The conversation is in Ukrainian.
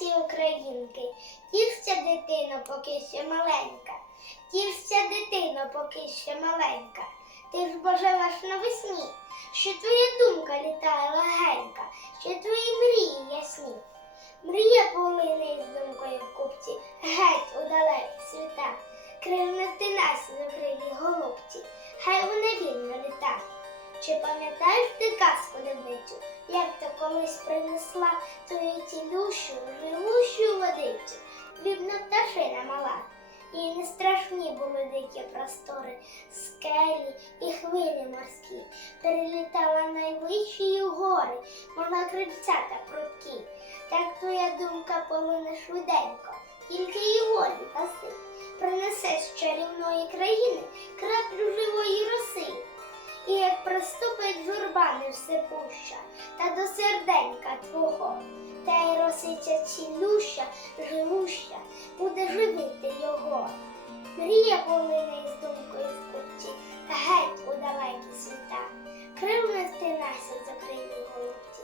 Тішся, українки, тішся, дитино, поки ще маленька. Тішся, дитино, поки ще маленька. Ти ж божеваш навесні, що твоя думка літає легенька, що твої мрії ясні. Мрія полине із думкою в купці, геть у далекі світа. Кривнути нас закрилі голубці, хай вони вільно літа. Чи пам'ятаєш ти казку дивницю, як то колись принесла твою цілющу, живущу водицю, дрібна пташина мала. Їй не страшні були дикі простори, скелі і хвилі морські. Перелітала найвищі гори, мала крильцята прудкі. Так твоя думка полине швиденько, тільки її волі паси. Принесе з чарівної країни краплю як приступить журба не всепуща, та до серденька твого, та й росиця цілюща, живуща, буде живити його. Мрія полине з думкою в купці, та геть у далекі світа. Крив нести нася закриті голубці.